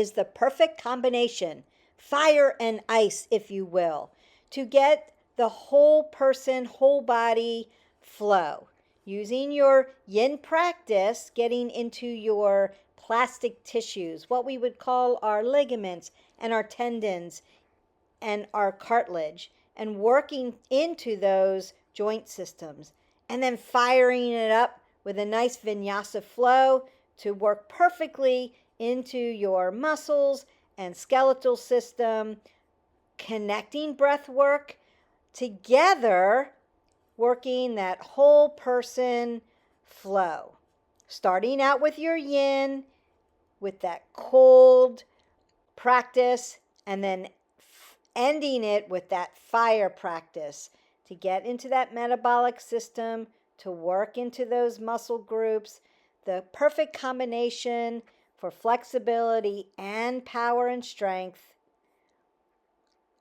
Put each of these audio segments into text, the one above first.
is the perfect combination, fire and ice, if you will, to get the whole person, whole body flow. Using your yin practice, getting into your plastic tissues, what we would call our ligaments and our tendons and our cartilage, and working into those joint systems, and then firing it up with a nice vinyasa flow to work perfectly into your muscles and skeletal system, connecting breath work together, working that whole person flow. Starting out with your yin, with that cold practice, and then ending it with that fire practice to get into that metabolic system, to work into those muscle groups. The perfect combination for flexibility and power and strength.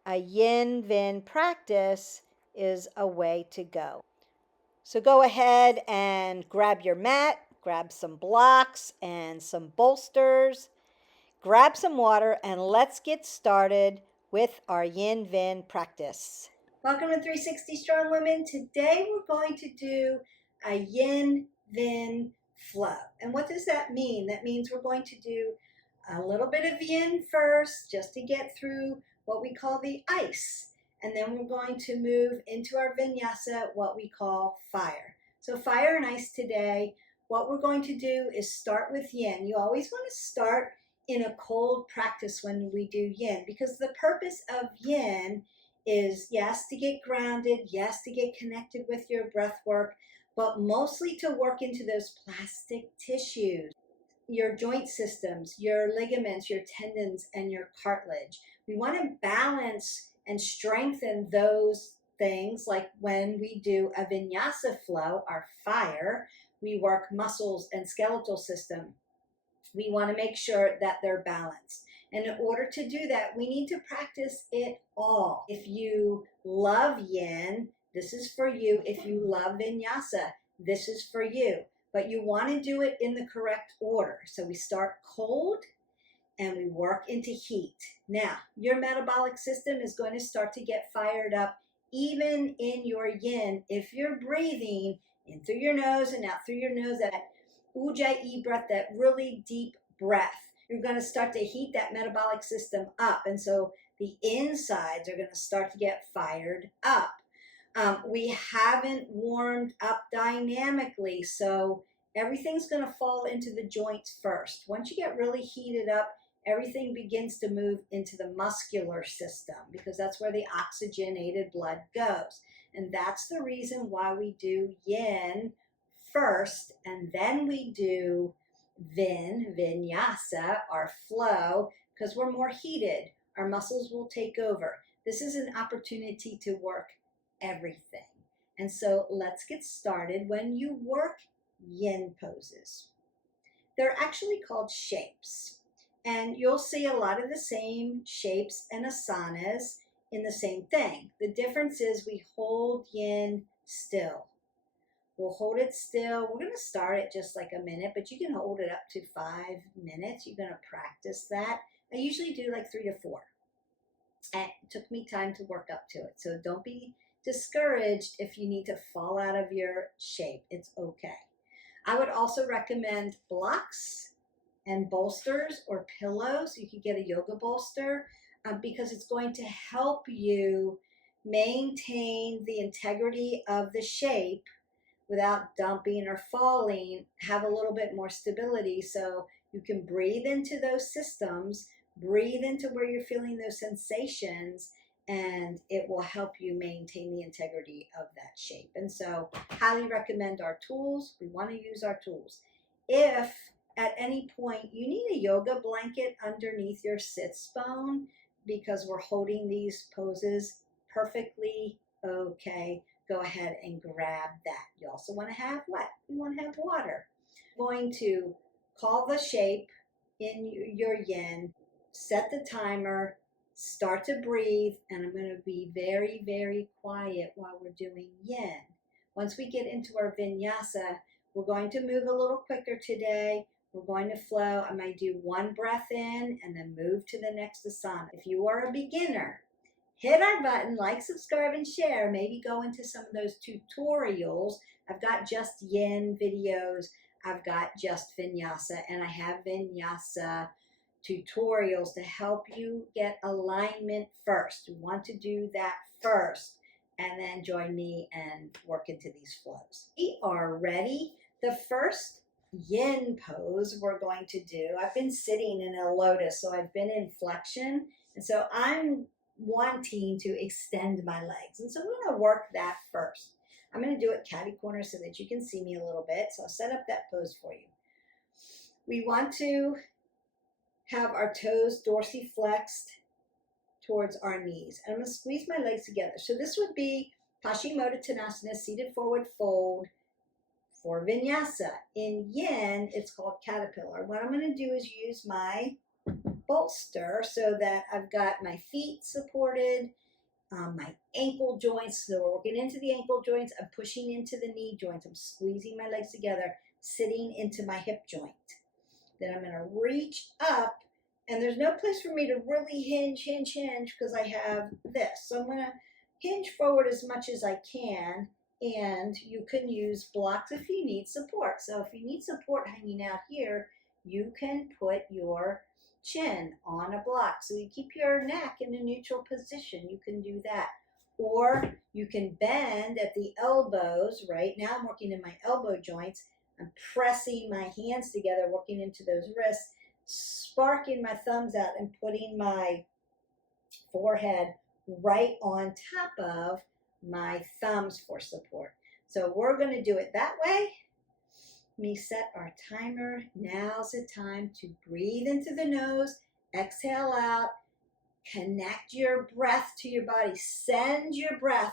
A yin vin practice is a way to go. So go ahead and grab your mat, grab some blocks and some bolsters, grab some water, and let's get started with our yin vin practice. Welcome to 360 Strong Women. Today we're going to do a yin vin flow. And what does that mean? That means we're going to do a little bit of yin first, just to get through what we call the ice. And then we're going to move into our vinyasa, what we call fire. So fire and ice today. What we're going to do is start with yin. You always want to start in a cold practice when we do yin, because the purpose of yin is, yes, to get grounded, yes, to get connected with your breath work, but mostly to work into those plastic tissues, your joint systems, your ligaments, your tendons, and your cartilage. We want to balance and strengthen those things, like when we do a vinyasa flow, our fire, we work muscles and skeletal system. We want to make sure that they're balanced. And in order to do that, we need to practice it all. If you love yin, this is for you. If you love vinyasa, this is for you. But you want to do it in the correct order. So we start cold and we work into heat. Now, your metabolic system is going to start to get fired up even in your yin if you're breathing in through your nose and out through your nose, that ujjayi breath, that really deep breath. You're going to start to heat that metabolic system up. And so the insides are going to start to get fired up. We haven't warmed up dynamically, so everything's going to fall into the joints first. Once you get really heated up, everything begins to move into the muscular system, because that's where the oxygenated blood goes. And that's the reason why we do yin first, and then we do vinyasa, our flow, because we're more heated. Our muscles will take over. This is an opportunity to work everything. And so let's get started. When you work yin poses, they're actually called shapes. And you'll see a lot of the same shapes and asanas in the same thing. The difference is we hold yin still. We'll hold it still. We're going to start at just like a minute, but you can hold it up to 5 minutes. You're going to practice that. I usually do like 3 to 4. And it took me time to work up to it. So don't be discouraged if you need to fall out of your shape. It's okay. I would also recommend blocks and bolsters or pillows. You could get a yoga bolster because it's going to help you maintain the integrity of the shape without dumping or falling, have a little bit more stability, so you can breathe into those systems, breathe into where you're feeling those sensations, and it will help you maintain the integrity of that shape. And so highly recommend our tools. We want to use our tools. If at any point you need a yoga blanket underneath your sits bone, because we're holding these poses perfectly okay, go ahead and grab that. You also want to have what? You want to have water. I'm going to call the shape in your yin, set the timer, start to breathe, and I'm going to be very, very quiet while we're doing yin. Once we get into our vinyasa, we're going to move a little quicker today. We're going to flow. I'm going to do one breath in and then move to the next asana. If you are a beginner, hit our button, like, subscribe, and share. Maybe go into some of those tutorials. I've got just yin videos. I've got just vinyasa, and I have vinyasa tutorials to help you get alignment first. We want to do that first, and then join me and work into these flows. We are ready. The first yin pose we're going to do, I've been sitting in a lotus, so I've been in flexion, and so I'm wanting to extend my legs, and so we're going to work that first. I'm going to do it catty corner so that you can see me a little bit, so I'll set up that pose for you. We want to have our toes dorsiflexed towards our knees, and I'm going to squeeze my legs together. So this would be Paschimottanasana, seated forward fold, for vinyasa. In yin, it's called caterpillar. What I'm going to do is use my bolster so that I've got my feet supported, my ankle joints. So we're working into the ankle joints. I'm pushing into the knee joints. I'm squeezing my legs together, sitting into my hip joint. Then I'm going to reach up, and there's no place for me to really hinge because I have this. So I'm going to hinge forward as much as I can, and you can use blocks if you need support. So if you need support hanging out here, you can put your chin on a block so you keep your neck in a neutral position. You can do that. Or you can bend at the elbows. Right now I'm working in my elbow joints. I'm pressing my hands together, working into those wrists, sparking my thumbs out and putting my forehead right on top of my thumbs for support. So we're going to do it that way. Let me set our timer. Now's the time to breathe into the nose, exhale out, connect your breath to your body. Send your breath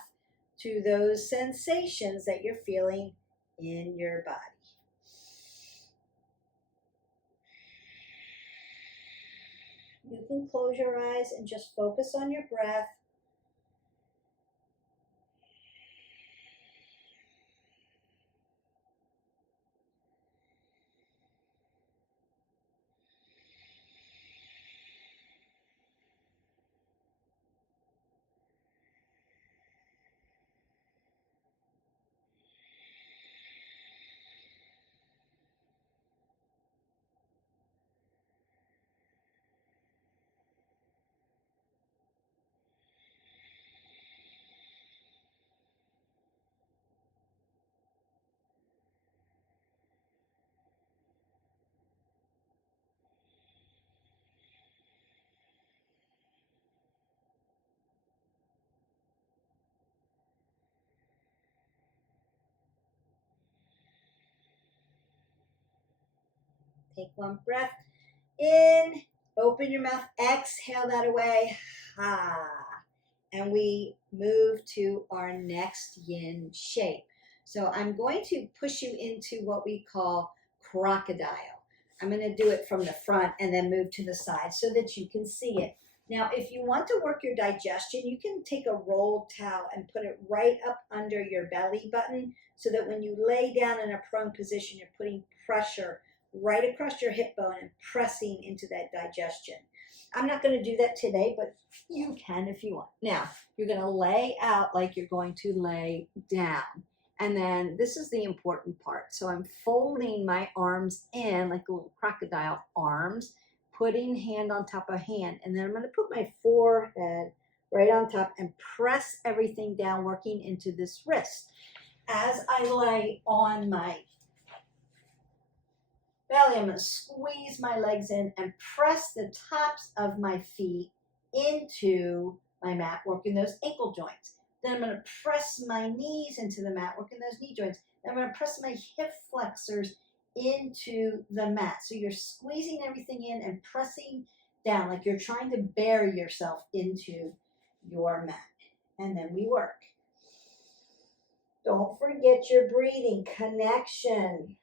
to those sensations that you're feeling in your body. You can close your eyes and just focus on your breath. Take one breath in, open your mouth, exhale that away. Ha. And we move to our next yin shape. So I'm going to push you into what we call crocodile. I'm going to do it from the front and then move to the side so that you can see it. Now, if you want to work your digestion, you can take a rolled towel and put it right up under your belly button so that when you lay down in a prone position, you're putting pressure right across your hip bone and pressing into that digestion. I'm not going to do that today, but you can if you want. Now, you're going to lay out like you're going to lay down. And then this is the important part. So I'm folding my arms in like a little crocodile arms, putting hand on top of hand. And then I'm going to put my forehead right on top and press everything down, working into this wrist. As I lay on my belly, I'm going to squeeze my legs in and press the tops of my feet into my mat, working those ankle joints. Then I'm going to press my knees into the mat, working those knee joints. Then I'm going to press my hip flexors into the mat. So you're squeezing everything in and pressing down like you're trying to bury yourself into your mat. And then we work. Don't forget your breathing, connection,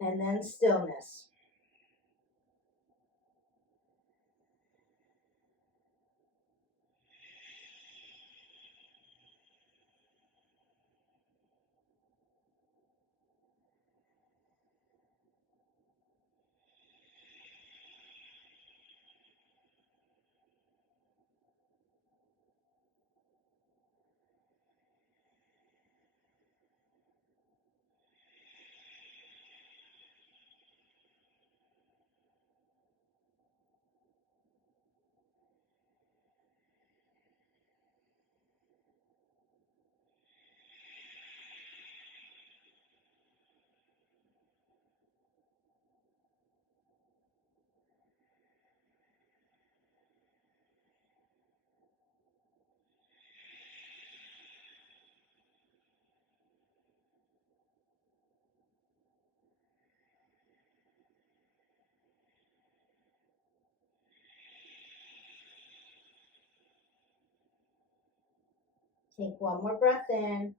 and then stillness. Take one more breath in.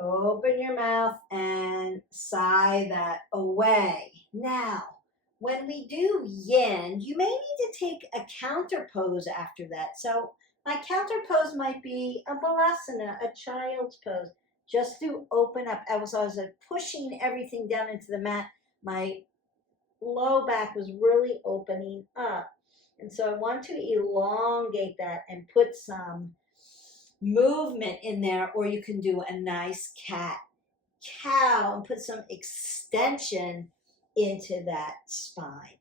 Open your mouth and sigh that away. Now, when we do yin, you may need to take a counter pose after that. So my counter pose might be a balasana, a child's pose, just to open up. As I was pushing everything down into the mat, my low back was really opening up. And so I want to elongate that and put some movement in there, or you can do a nice cat cow and put some extension into that spine.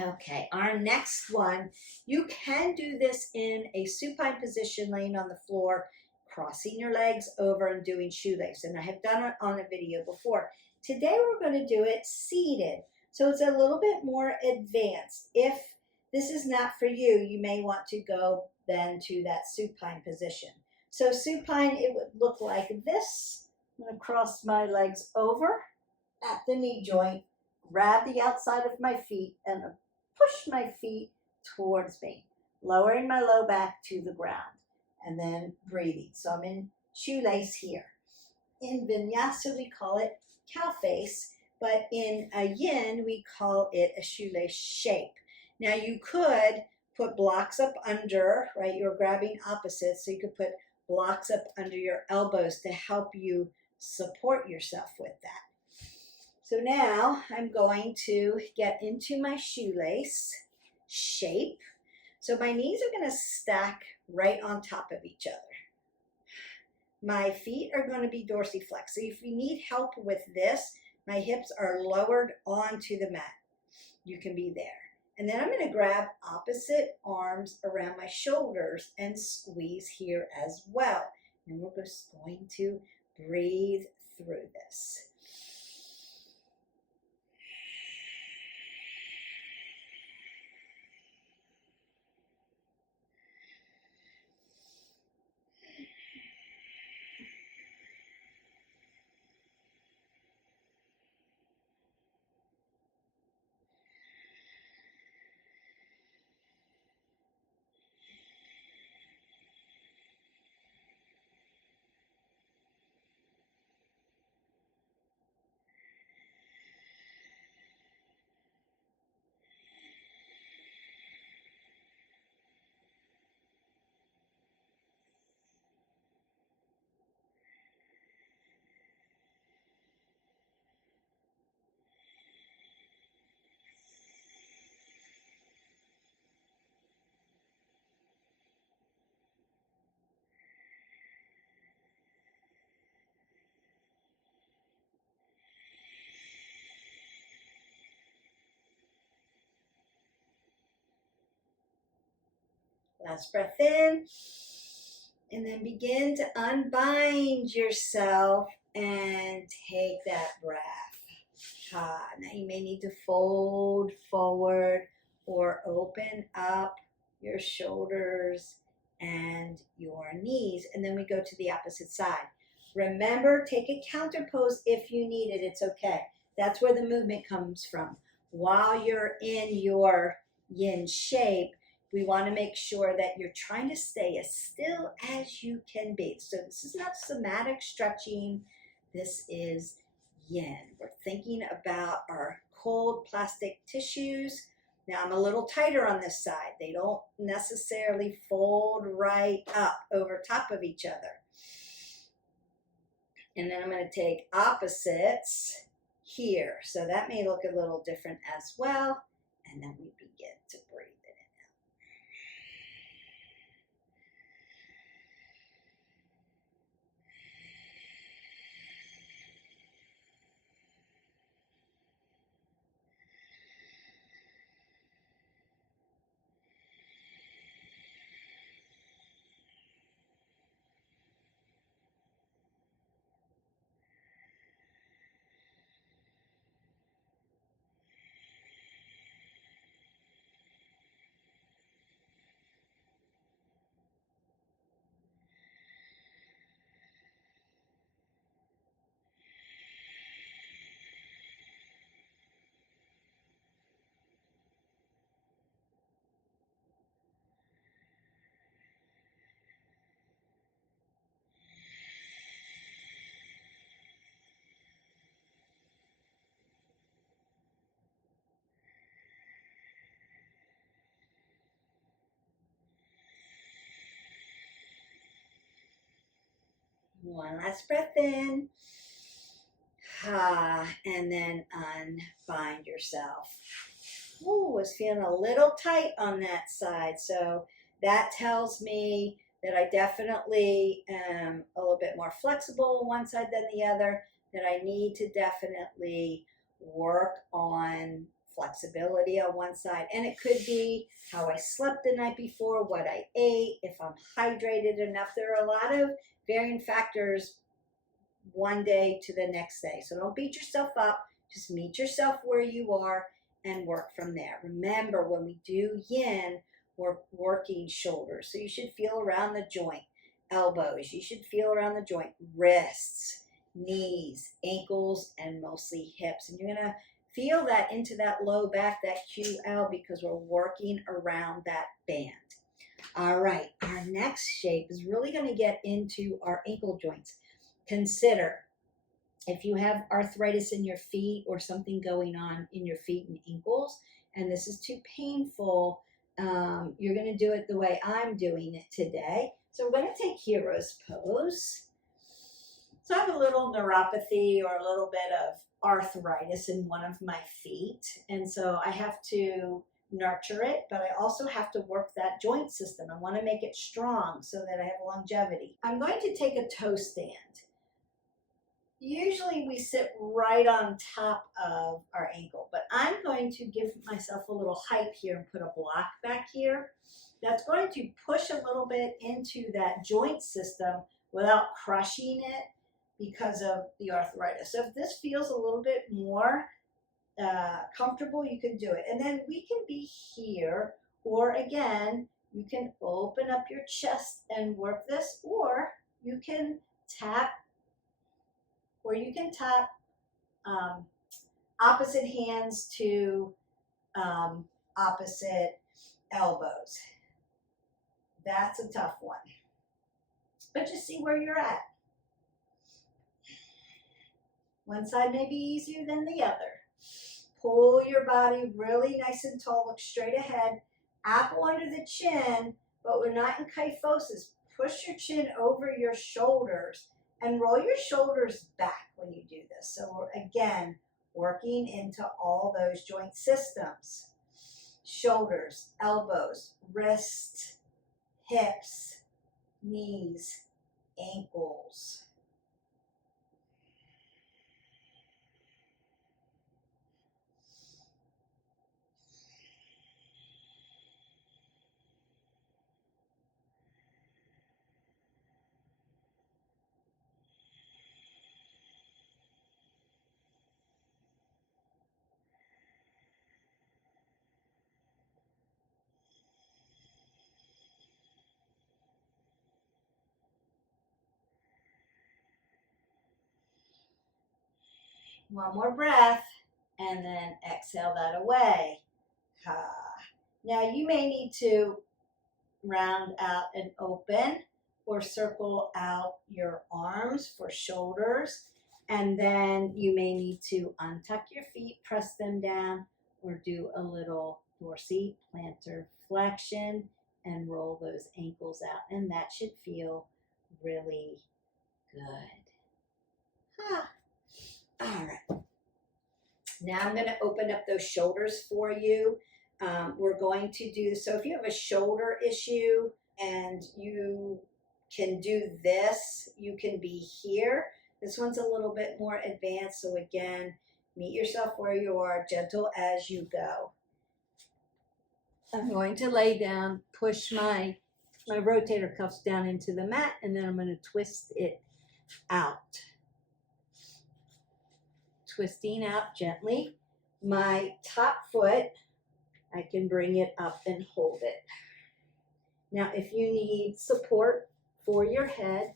Okay, our next one, you can do this in a supine position, laying on the floor, crossing your legs over and doing shoelace. And I have done it on a video before. Today we're going to do it seated. So it's a little bit more advanced. If this is not for you, you may want to go then to that supine position. So supine, it would look like this. I'm going to cross my legs over at the knee joint, grab the outside of my feet, and push my feet towards me, lowering my low back to the ground, and then breathing. So I'm in shoelace here. In vinyasa, we call it cow face, but in a yin, we call it a shoelace shape. Now you could put blocks up under, right? You're grabbing opposites, so you could put blocks up under your elbows to help you support yourself with that. So now I'm going to get into my shoelace shape. So my knees are going to stack right on top of each other. My feet are going to be dorsiflex. So if you need help with this, my hips are lowered onto the mat. You can be there. And then I'm going to grab opposite arms around my shoulders and squeeze here as well. And we're just going to breathe through this. Last breath in, and then begin to unbind yourself and take that breath. Now you may need to fold forward or open up your shoulders and your knees, and then we go to the opposite side. Remember, take a counter pose if you need it. It's okay. That's where the movement comes from. While you're in your yin shape, we want to make sure that you're trying to stay as still as you can be. So this is not somatic stretching. This is yin. We're thinking about our cold plastic tissues. Now I'm a little tighter on this side. They don't necessarily fold right up over top of each other. And then I'm going to take opposites here. So that may look a little different as well. And then we begin to breathe it in. One last breath in. And then unbind yourself. Ooh, was feeling a little tight on that side. So that tells me that I definitely am a little bit more flexible on one side than the other, that I need to definitely work on flexibility on one side. And it could be how I slept the night before, what I ate, if I'm hydrated enough. There are a lot of varying factors one day to the next day. So don't beat yourself up. Just meet yourself where you are and work from there. Remember, when we do yin, we're working shoulders. So you should feel around the joint. Elbows, you should feel around the joint. Wrists, knees, ankles, and mostly hips. And you're going to feel that into that low back, that QL, because we're working around that band. All right, our next shape is really going to get into our ankle joints. Consider if you have arthritis in your feet or something going on in your feet and ankles, and this is too painful, you're going to do it the way I'm doing it today. So we're going to take hero's pose. So I have a little neuropathy or a little bit of arthritis in one of my feet, and so I have to nurture it, but I also have to work that joint system. I want to make it strong so that I have longevity. I'm going to take a toe stand. Usually we sit right on top of our ankle, but I'm going to give myself a little height here and put a block back here. That's going to push a little bit into that joint system without crushing it because of the arthritis. So if this feels a little bit more comfortable, you can do it. And then we can be here, or again, you can open up your chest and work this, or you can tap opposite hands to opposite elbows. That's a tough one. But just see where you're at. One side may be easier than the other. Pull your body really nice and tall. Look straight ahead. Apple under the chin, but we're not in kyphosis. Push your chin over your shoulders and roll your shoulders back when you do this. So we're, again, working into all those joint systems. Shoulders, elbows, wrists, hips, knees, ankles. One more breath, and then exhale that away. Now you may need to round out and open or circle out your arms for shoulders. And then you may need to untuck your feet, press them down, or do a little dorsal plantar flexion and roll those ankles out. And that should feel really good. All right. Now I'm going to open up those shoulders for you. We're going to do, so if you have a shoulder issue and you can do this, you can be here. This one's a little bit more advanced. So again, meet yourself where you are, gentle as you go. I'm going to lay down, push my rotator cuffs down into the mat, and then I'm going to twist it out. Twisting out gently. My top foot, I can bring it up and hold it. Now, if you need support for your head,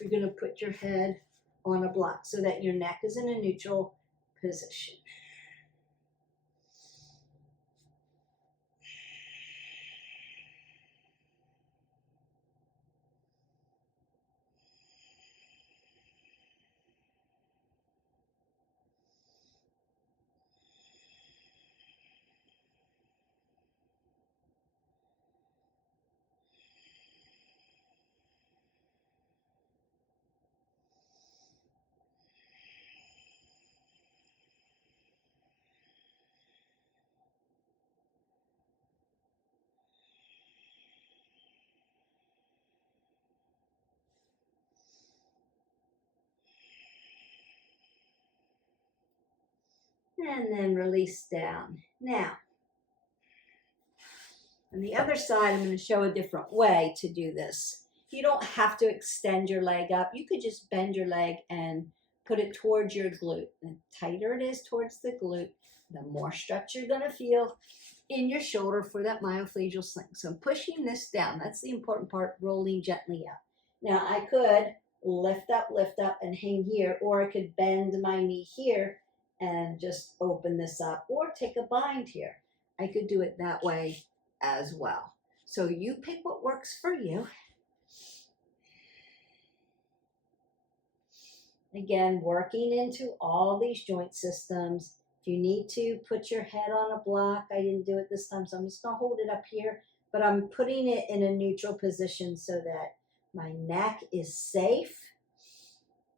you're going to put your head on a block so that your neck is in a neutral position. and then release down. Now, on the other side, I'm going to show a different way to do this. You don't have to extend your leg up. You could just bend your leg and put it towards your glute. The tighter it is towards the glute, the more stretch you're going to feel in your shoulder for that myofascial sling. So I'm pushing this down. That's the important part, rolling gently up. Now I could lift up and hang here, or I could bend my knee here and just open this up, or take a bind here. I could do it that way as well. So you pick what works for you. Again, working into all these joint systems. If you need to put your head on a block, I didn't do it this time, so I'm just going to hold it up here, but I'm putting it in a neutral position so that my neck is safe,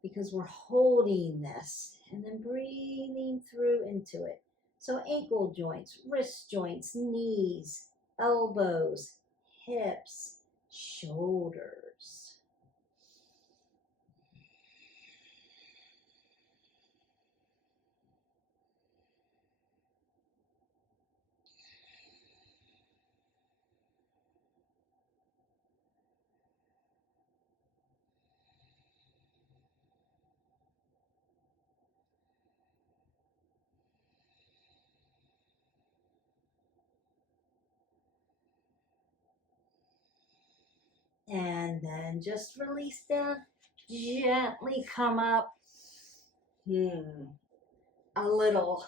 because we're holding this and then breathing through into it. So ankle joints, wrist joints, knees, elbows, hips, shoulders. And then just release down, gently come up. A little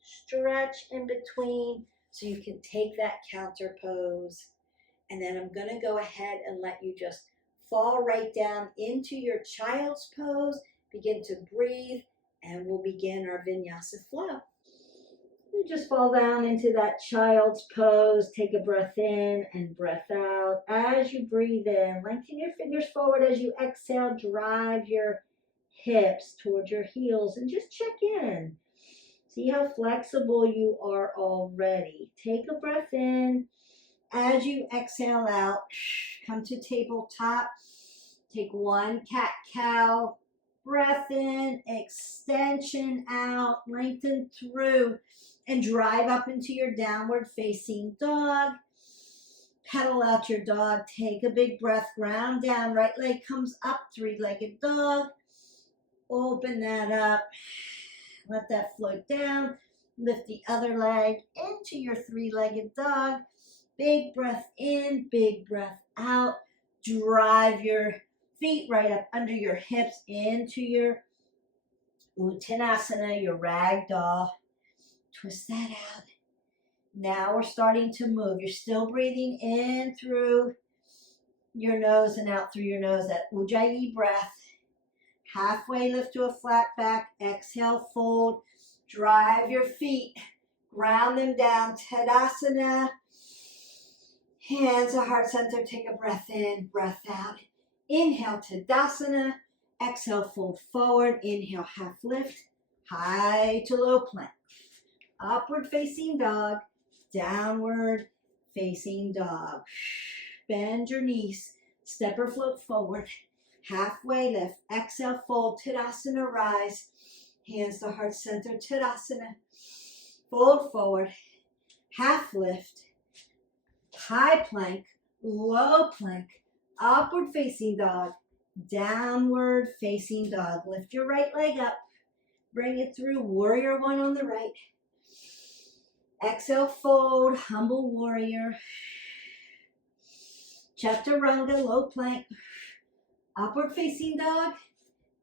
stretch in between so you can take that counter pose. And then I'm going to go ahead and let you just fall right down into your child's pose. Begin to breathe, and we'll begin our vinyasa flow. You just fall down into that child's pose. Take a breath in and breath out. As you breathe in, lengthen your fingers forward. As you exhale, drive your hips towards your heels and just check in. See how flexible you are already. Take a breath in. As you exhale out, come to tabletop. Take one cat-cow. Breath in, extension out, lengthen through, and drive up into your downward facing dog. Pedal out your dog. Take a big breath, ground down. Right leg comes up, three-legged dog. Open that up. Let that float down. Lift the other leg into your three-legged dog. Big breath in, big breath out. Drive your feet right up under your hips into your Uttanasana, your ragdoll. Twist that out. Now we're starting to move. You're still breathing in through your nose and out through your nose. That Ujjayi breath. Halfway lift to a flat back. Exhale, fold. Drive your feet. Ground them down. Tadasana. Hands to heart center. Take a breath in, breath out. Inhale, Tadasana. Exhale, fold forward. Inhale, half lift. High to low plank. Upward facing dog. Downward facing dog. Bend your knees. Step or float forward. Halfway lift. Exhale, fold. Tadasana, rise. Hands to heart center. Tadasana. Fold forward. Half lift. High plank. Low plank. Upward facing dog. Downward facing dog. Lift your right leg up. Bring it through. Warrior one on the right. Exhale, fold. Humble warrior. Chaturanga, low plank. Upward facing dog.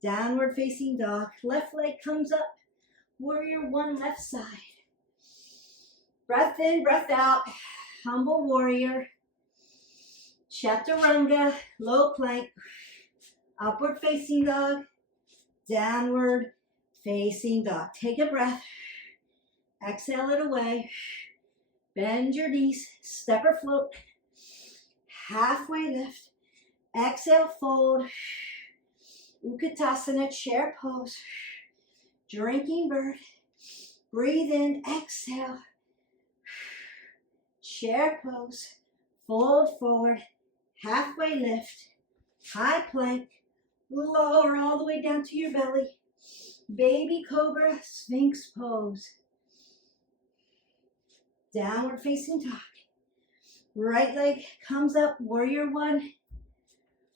Downward facing dog. Left leg comes up. Warrior one, left side. Breath in, breath out. Humble warrior. Chaturanga, low plank. Upward facing dog. Downward facing dog. Take a breath. Exhale it away. Bend your knees. Step or float. Halfway lift. Exhale, fold. Utkatasana, chair pose. Drinking bird. Breathe in, exhale. Chair pose. Fold forward. Halfway lift. High plank. Lower all the way down to your belly. Baby cobra, sphinx pose. Downward facing dog. Right leg comes up, warrior one.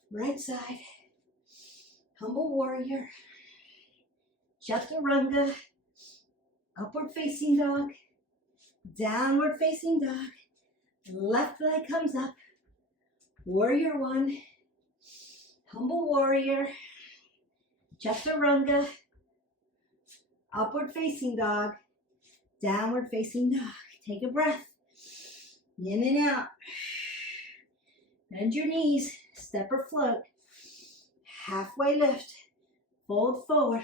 Right side. Humble warrior. Chaturanga. Upward facing dog. Downward facing dog. Left leg comes up. Warrior one. Humble warrior. Chaturanga. Upward facing dog. Downward facing dog. Take a breath. In and out. Bend your knees. Step or float. Halfway lift. Fold forward.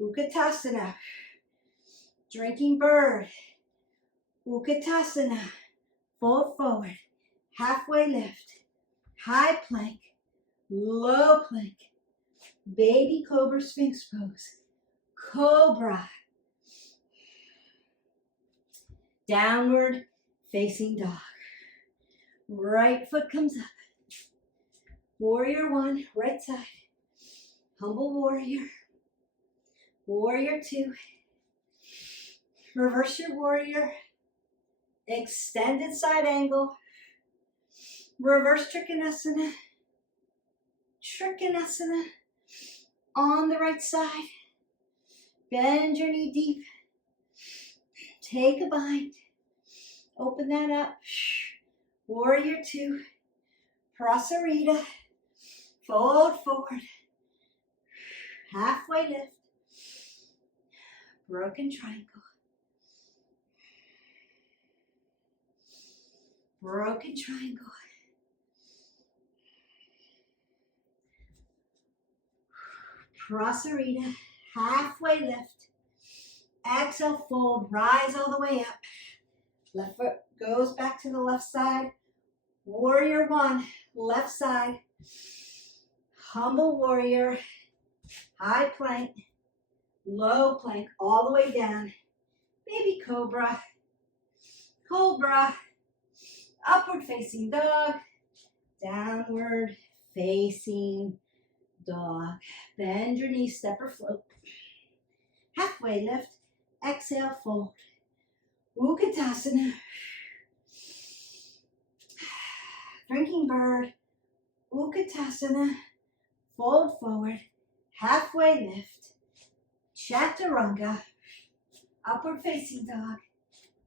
Utkatasana. Drinking bird. Utkatasana. Fold forward. Halfway lift. High plank. Low plank. Baby cobra sphinx pose. Cobra. Downward facing dog. Right foot comes up. Warrior one, right side. Humble warrior. Warrior two. Reverse your warrior. Extended side angle. Reverse Trikonasana. Trikonasana. On the right side. Bend your knee deep. Take a bind. Open that up. Warrior two. Prasarita. Fold forward. Halfway lift. Broken triangle. Broken triangle. Prasarita. Halfway lift. Exhale, fold. Rise all the way up. Left foot goes back to the left side. Warrior one. Left side. Humble warrior. High plank. Low plank all the way down. Baby cobra. Cobra. Upward facing dog. Downward facing dog. Bend your knees, step or float. Halfway lift. Exhale, fold. Utkatasana. Drinking bird. Utkatasana. Fold forward. Halfway lift. Chaturanga. Upward facing dog.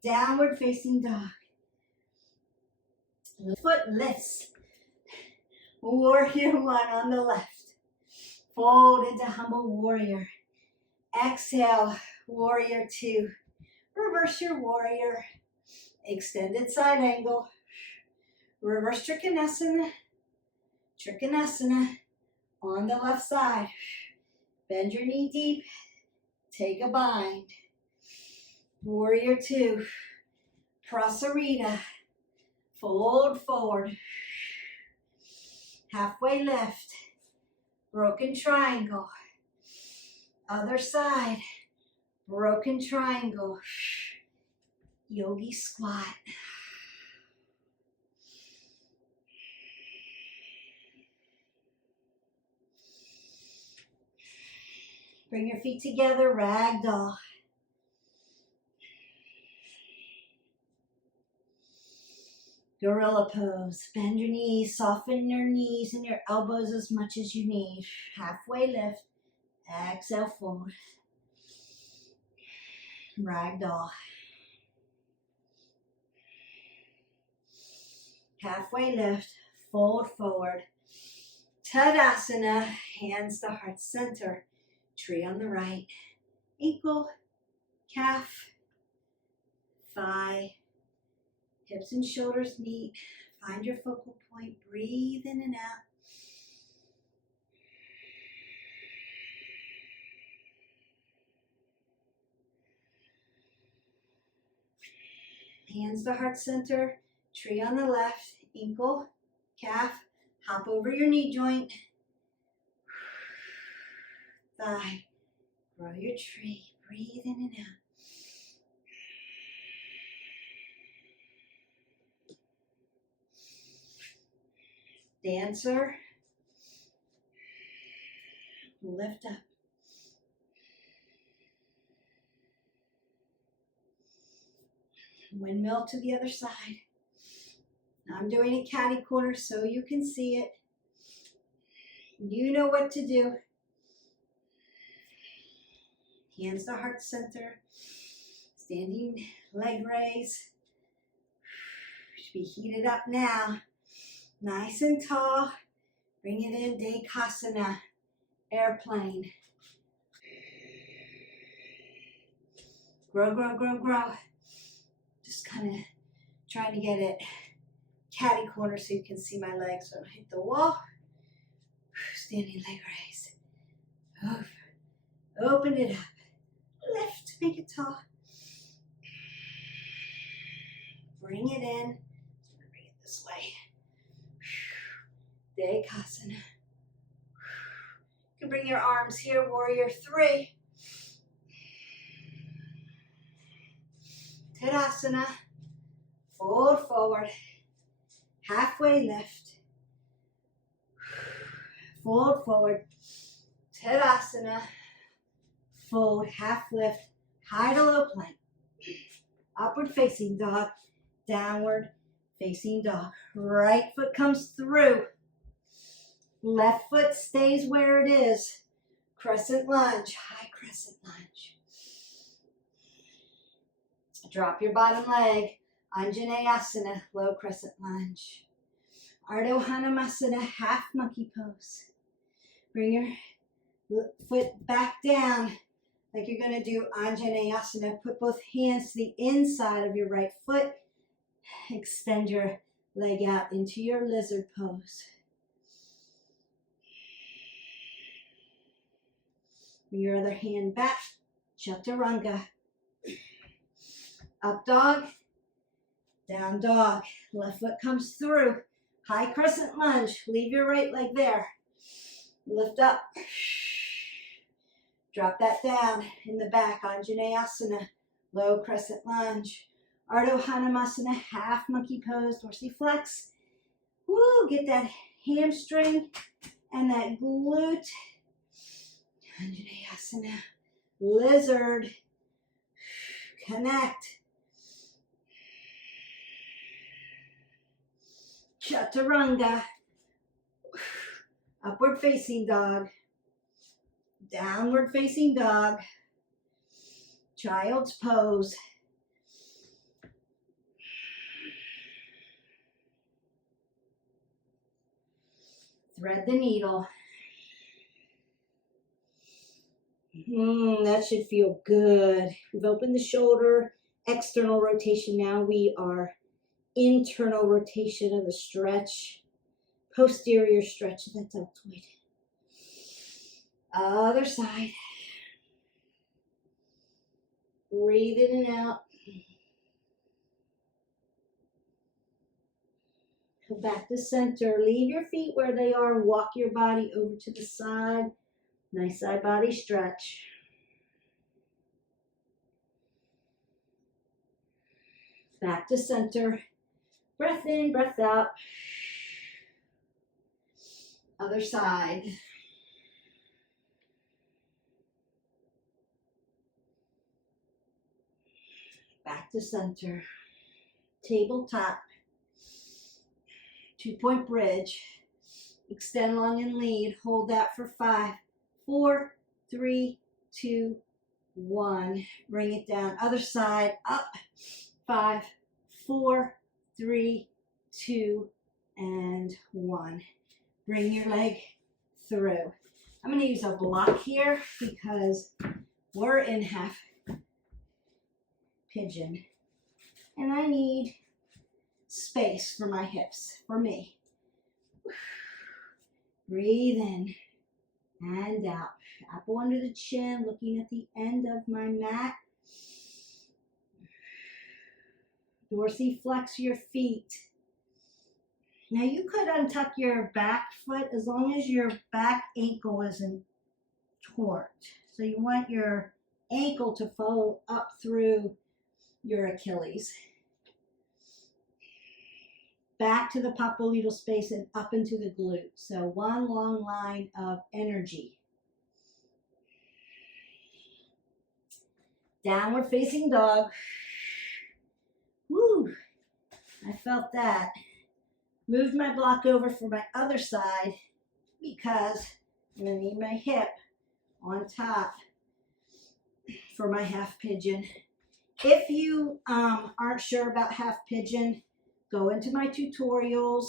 Downward facing dog. Foot lifts. Warrior one on the left. Fold into humble warrior. Exhale, warrior two. Reverse your warrior. Extended side angle. Reverse Trikonasana. Trikonasana on the left side. Bend your knee deep. Take a bind. Warrior two. Prasarita. Fold forward. Halfway lift. Broken triangle. Other side. Broken triangle. Yogi squat. Bring your feet together, ragdoll. Gorilla pose. Bend your knees, soften your knees and your elbows as much as you need. Halfway lift. Exhale, fold. Ragdoll. Halfway lift. Fold forward. Tadasana. Hands to heart center. Tree on the right. Ankle. Calf. Thigh. Hips and shoulders meet. Find your focal point. Breathe in and out. Hands to heart center. Tree on the left. Ankle, calf. Hop over your knee joint. Thigh. Grow your tree. Breathe in and out. Dancer. Lift up. Windmill to the other side. Now I'm doing a catty corner so you can see it. You know what to do. Hands to heart center. Standing leg raise. Should be heated up now. Nice and tall. Bring it in, Dekasana, airplane. Grow, grow, grow, grow. Just kind of trying to get it catty corner so you can see my legs. So hit the wall. Standing leg raise. Over. Open it up. Lift, make it tall. Bring it in. Bring it this way. Dekasana. You can bring your arms here, warrior 3. Tadasana. Fold forward. Halfway lift. Fold forward. Tadasana. Fold, half lift. High to low plank. Upward facing dog. Downward facing dog. Right foot comes through. Left foot stays where it is. Crescent lunge, high crescent lunge. Drop your bottom leg. Anjaneyasana, low crescent lunge. Ardha Hanumasana, half monkey pose. Bring your foot back down like you're going to do Anjaneyasana. Put both hands to the inside of your right foot. Extend your leg out into your lizard pose. Bring your other hand back. Chaturanga. Up dog. Down dog. Left foot comes through. High crescent lunge. Leave your right leg there. Lift up. Drop that down in the back. Anjaneyasana. Low crescent lunge. Ardha Hanumasana. Half monkey pose. Dorsiflex. Woo, get that hamstring and that glute. Anjaneyasana. Lizard. Connect. Chaturanga. Upward facing dog. Downward facing dog. Child's pose. Thread the needle. That should feel good. We've opened the shoulder, external rotation. Now we are internal rotation of the stretch, posterior stretch of the deltoid. Other side. Breathe in and out. Go back to center. Leave your feet where they are and walk your body over to the side. Nice side body stretch. Back to center. Breath in, breath out. Other side. Back to center. Tabletop. 2-point bridge. Extend long and lead. Hold that for 5, 4, 3, 2, 1. Bring it down. Other side. Up. 5, 4, 3, 2, and 1. Bring your leg through. I'm going to use a block here because we're in half pigeon. And I need space for my hips, for me. Breathe in and out. Apple under the chin, looking at the end of my mat. Dorsiflex your feet. Now you could untuck your back foot as long as your back ankle isn't torqued. So you want your ankle to follow up through your Achilles. Back to the popliteal space and up into the glute. So one long line of energy. Downward facing dog. Woo, I felt that. Moved my block over for my other side because I'm gonna need my hip on top for my half pigeon. If you aren't sure about half pigeon, go into my tutorials.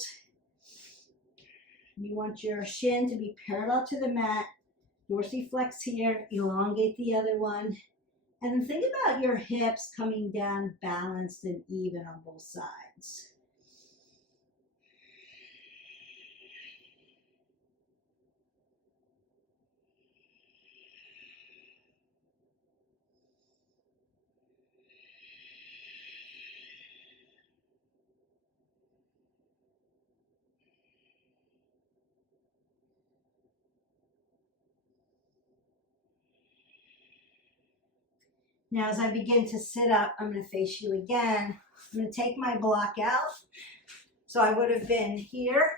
You want your shin to be parallel to the mat, dorsiflex here, elongate the other one, and then think about your hips coming down balanced and even on both sides. Now, as I begin to sit up, I'm going to face you again. I'm going to take my block out. So I would have been here.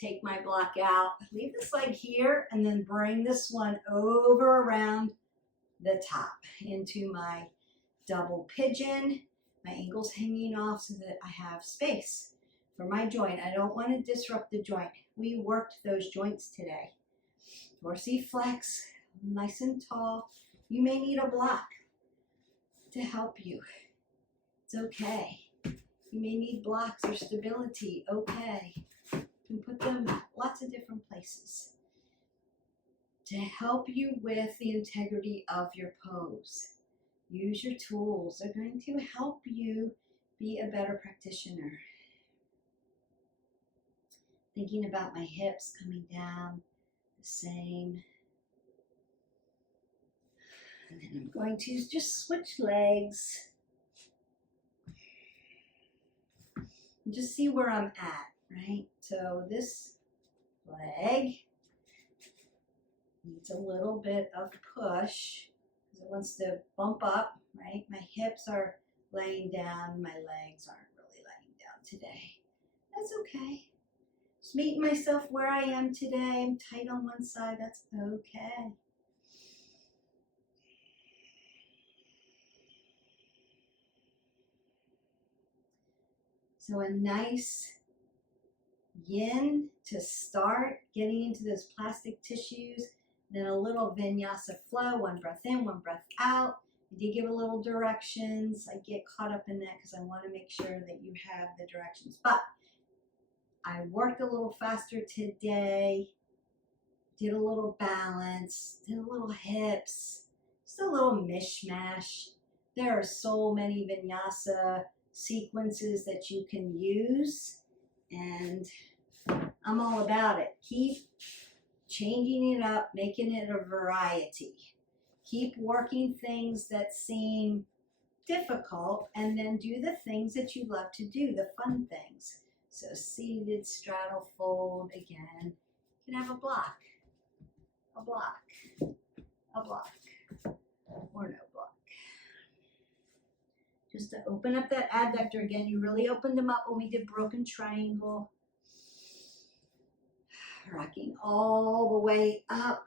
Take my block out. Leave this leg here and then bring this one over around the top into my double pigeon. My ankle's hanging off so that I have space for my joint. I don't want to disrupt the joint. We worked those joints today. Dorsiflex, nice and tall. You may need a block to help you. It's okay. You may need blocks or stability. Okay. You can put them lots of different places to help you with the integrity of your pose. Use your tools. They're going to help you be a better practitioner. Thinking about my hips coming down the same. And then I'm going to just switch legs. And just see where I'm at, right? So this leg needs a little bit of push because it wants to bump up, right? My hips are laying down. My legs aren't really laying down today. That's okay. Just meeting myself where I am today. I'm tight on one side. That's okay. So a nice yin to start, getting into those plastic tissues, then a little vinyasa flow, one breath in, one breath out. I did give a little directions. I get caught up in that because I want to make sure that you have the directions. But I worked a little faster today, did a little balance, did a little hips, just a little mishmash. There are so many vinyasa sequences that you can use, and I'm all about it. Keep changing it up, making it a variety. Keep working things that seem difficult, and then do the things that you love to do, the fun things. So seated, straddle, fold again. You can have a block, a block, a block, or no block. Just to open up that adductor again. You really opened them up when we did broken triangle. Rocking all the way up.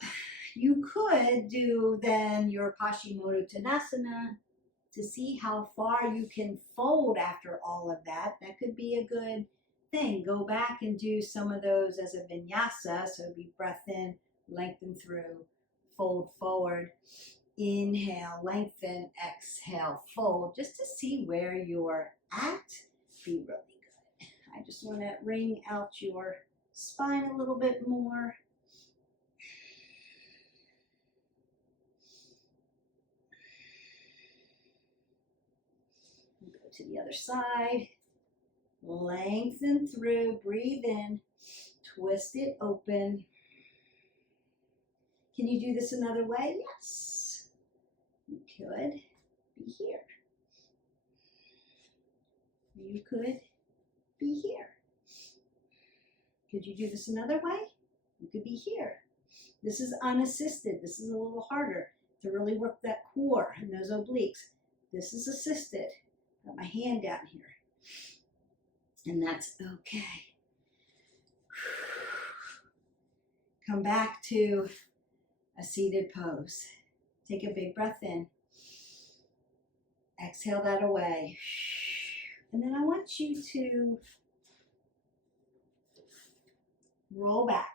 You could do then your Paschimottanasana to see how far you can fold after all of that. That could be a good thing. Go back and do some of those as a vinyasa. So be breath in, lengthen through, fold forward. Inhale, lengthen, exhale, fold, just to see where you're at. Be really good. I just want to wring out your spine a little bit more. Go to the other side. Lengthen through, breathe in, twist it open. Can you do this another way? Yes. You could be here. You could be here. Could you do this another way? You could be here. This is unassisted. This is a little harder to really work that core and those obliques. This is assisted. Got my hand down here. And that's okay. Come back to a seated pose. Take a big breath in. Exhale that away. And then I want you to roll back.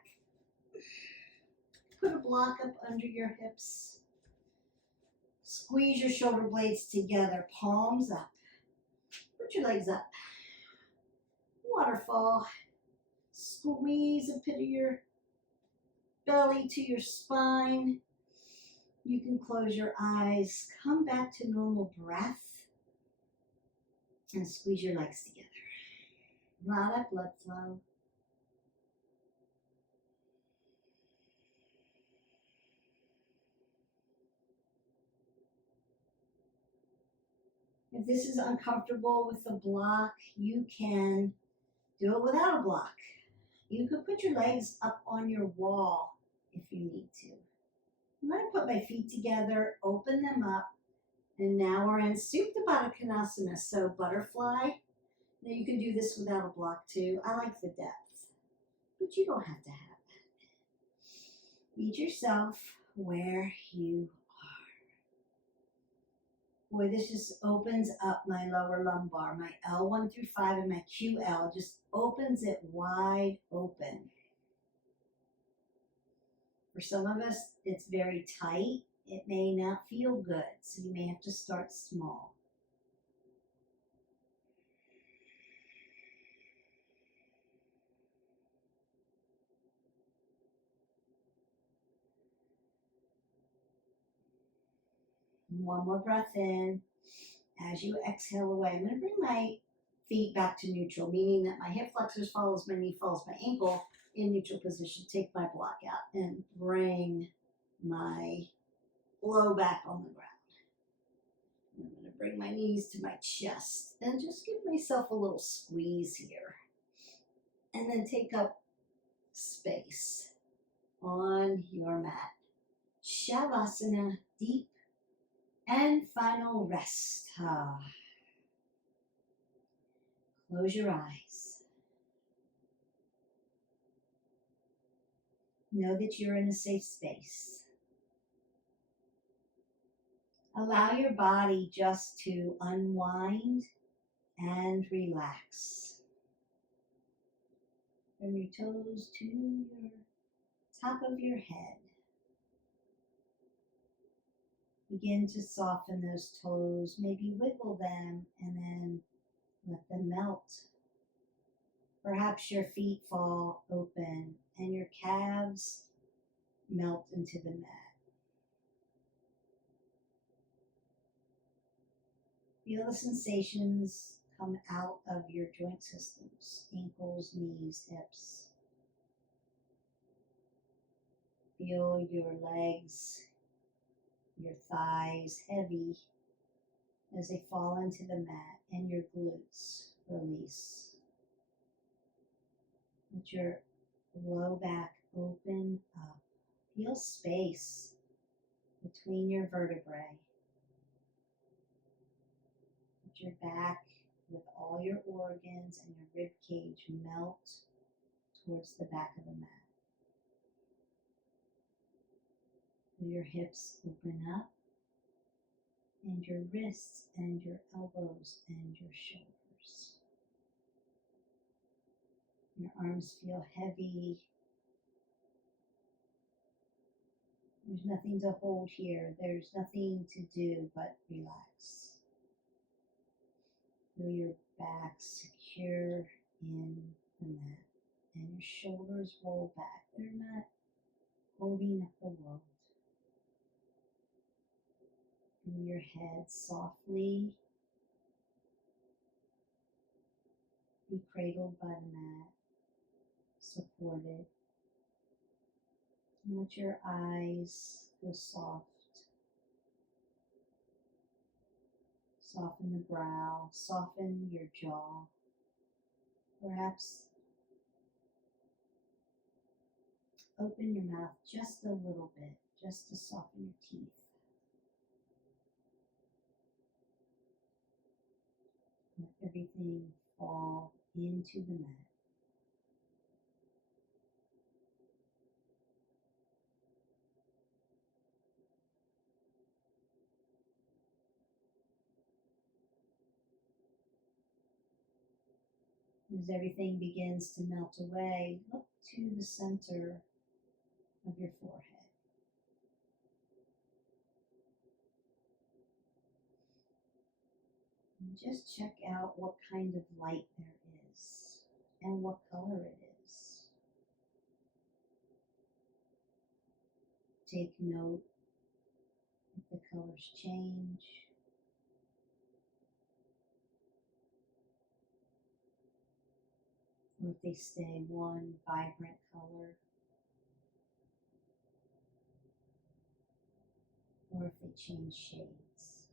Put a block up under your hips. Squeeze your shoulder blades together, palms up. Put your legs up. Waterfall. Squeeze the pit of your belly to your spine. You can close your eyes. Come back to normal breath. And squeeze your legs together. A lot of blood flow. If this is uncomfortable with the block, you can do it without a block. You could put your legs up on your wall if you need to. I'm going to put my feet together, open them up, and now we're in Supta Baddha Konasana, so butterfly. Now you can do this without a block too. I like the depth, but you don't have to have that. Meet yourself where you are. Boy, this just opens up my lower lumbar. My L1 through 5 and my QL just opens it wide open. For some of us, it's very tight. It may not feel good, so you may have to start small. One more breath in. As you exhale away, I'm going to bring my feet back to neutral, meaning that my hip flexors follows my knee, follows my ankle in neutral position. Take my block out and bring my low back on the ground. I'm going to bring my knees to my chest and just give myself a little squeeze here. And then take up space on your mat. Shavasana, deep and final rest. Close your eyes. Know that you're in a safe space. Allow your body just to unwind and relax. From your toes to your top of your head. Begin to soften those toes, maybe wiggle them and then let them melt. Perhaps your feet fall open and your calves melt into the mat. Feel the sensations come out of your joint systems, ankles, knees, hips. Feel your legs, your thighs heavy as they fall into the mat, and your glutes release. Let your low back open up. Feel space between your vertebrae. Let your back with all your organs and your rib cage melt towards the back of the mat. Feel your hips open up, and your wrists and your elbows and your shoulders. Your arms feel heavy. There's nothing to hold here. There's nothing to do but relax. Feel your back secure in the mat, and your shoulders roll back. They're not holding up the world. Feel your head softly be cradled by the mat, supported. And let your eyes go soft. Soften the brow, soften your jaw. Perhaps open your mouth just a little bit, just to soften your teeth. Let everything fall into the mat. As everything begins to melt away, look to the center of your forehead. And just check out what kind of light there is and what color it is. Take note if the colors change. Or if they stay one vibrant color. Or if they change shades.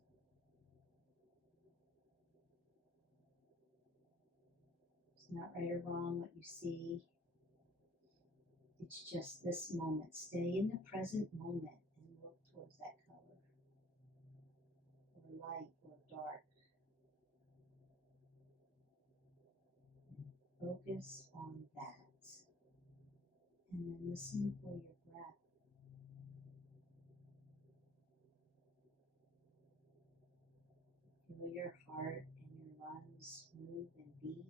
It's not right or wrong what you see. It's just this moment. Stay in the present moment and look towards that color. Or light or dark. Focus on that. And then listen for your breath. Feel your heart and your lungs move and beat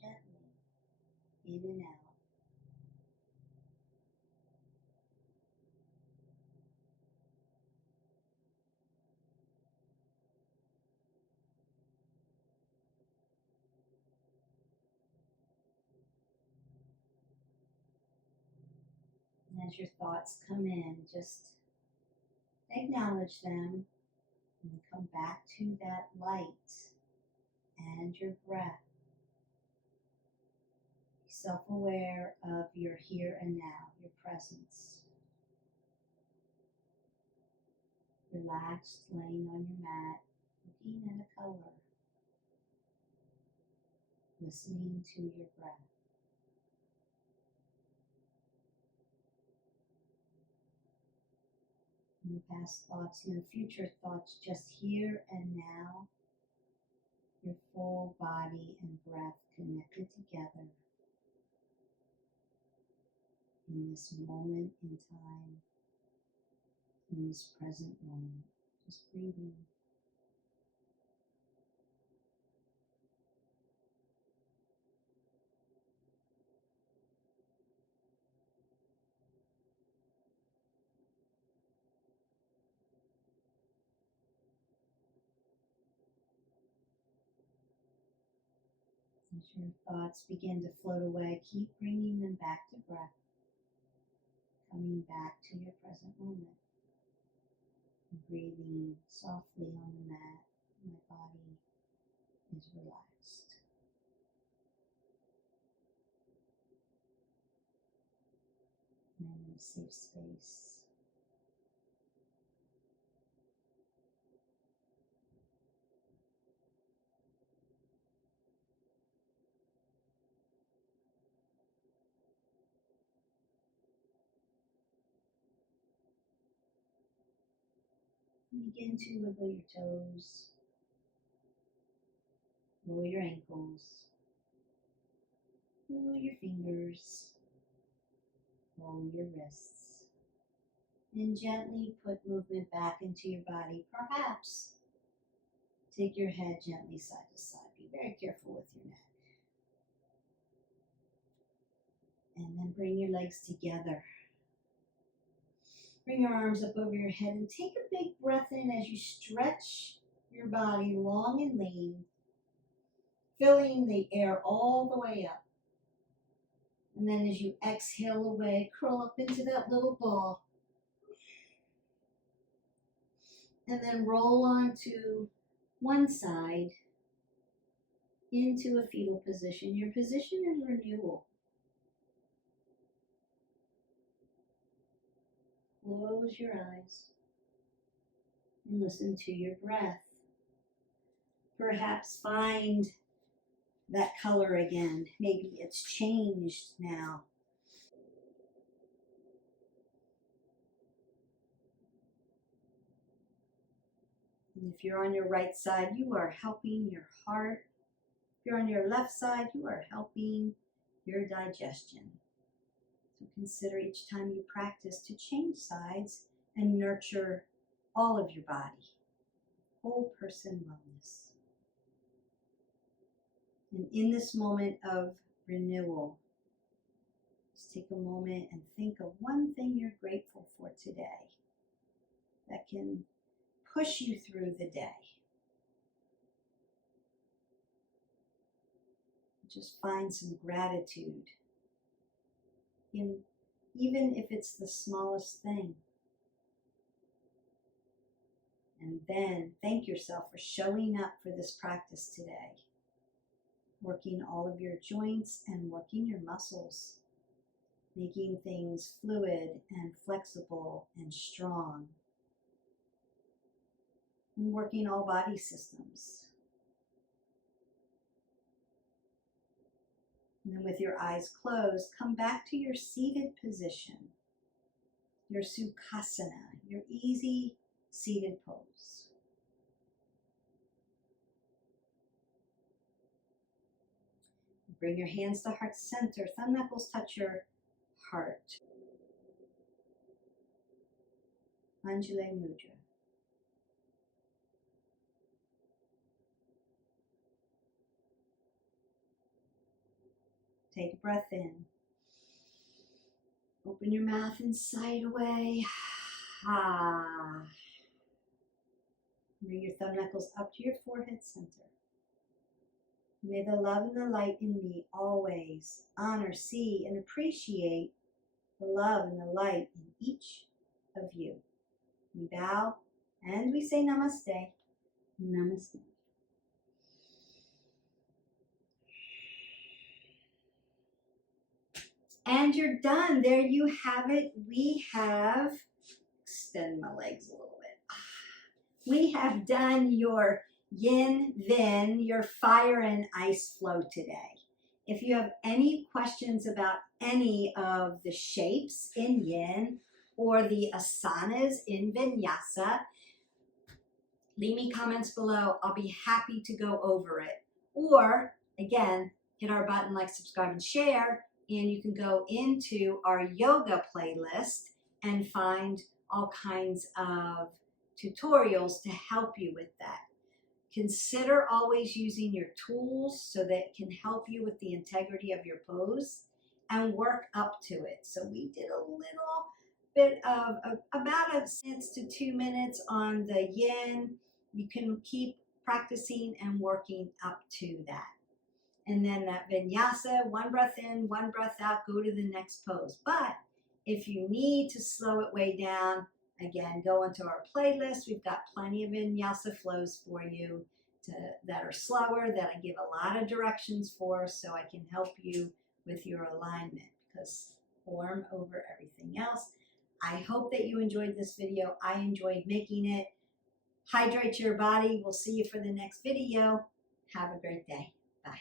gently in and out. And as your thoughts come in, just acknowledge them and come back to that light and your breath. Be self-aware of your here and now, your presence. Relaxed, laying on your mat, looking at a color, listening to your breath. No past thoughts, no future thoughts, just here and now, your full body and breath connected together in this moment in time, in this present moment, just breathing. As your thoughts begin to float away, keep bringing them back to breath, coming back to your present moment. Breathing softly on the mat, my body is relaxed. I'm in a safe space. Begin to wiggle your toes, lower your ankles, wiggle your fingers, roll your wrists, and gently put movement back into your body. Perhaps take your head gently side to side. Be very careful with your neck. And then bring your legs together. Bring your arms up over your head and take a big breath in as you stretch your body long and lean, filling the air all the way up. And then as you exhale away, curl up into that little ball. And then roll onto one side into a fetal position. Your position is renewal. Close your eyes and listen to your breath. Perhaps find that color again. Maybe it's changed now. And if you're on your right side, you are helping your heart. If you're on your left side, you are helping your digestion. So consider each time you practice to change sides and nurture all of your body. Whole person wellness. And in this moment of renewal, just take a moment and think of one thing you're grateful for today that can push you through the day. Just find some gratitude in even if it's the smallest thing. And then thank yourself for showing up for this practice today. Working all of your joints and working your muscles. Making things fluid and flexible and strong. And working all body systems. And then with your eyes closed, come back to your seated position. Your Sukhasana, your easy seated pose. Bring your hands to heart center. Thumb knuckles touch your heart. Anjali Mudra. Take a breath in. Open your mouth and sigh it away. Ah. Bring your thumb knuckles up to your forehead center. May the love and the light in me always honor, see, and appreciate the love and the light in each of you. We bow and we say namaste. Namaste. And you're done. There you have it. We have, extend my legs a little bit. We have done your yin, yin, your fire and ice flow today. If you have any questions about any of the shapes in yin or the asanas in vinyasa, leave me comments below. I'll be happy to go over it. Or, again, hit our button, like, subscribe, and share. And you can go into our yoga playlist and find all kinds of tutorials to help you with that. Consider always using your tools so that it can help you with the integrity of your pose and work up to it. So we did a little bit of about 1 to 2 minutes on the yin. You can keep practicing and working up to that. And then that vinyasa, 1 breath in, 1 breath out, go to the next pose. But if you need to slow it way down, again, go into our playlist. We've got plenty of vinyasa flows for you that are slower, that I give a lot of directions for, so I can help you with your alignment, because form over everything else. I hope that you enjoyed this video. I enjoyed making it. Hydrate your body. We'll see you for the next video. Have a great day. Bye.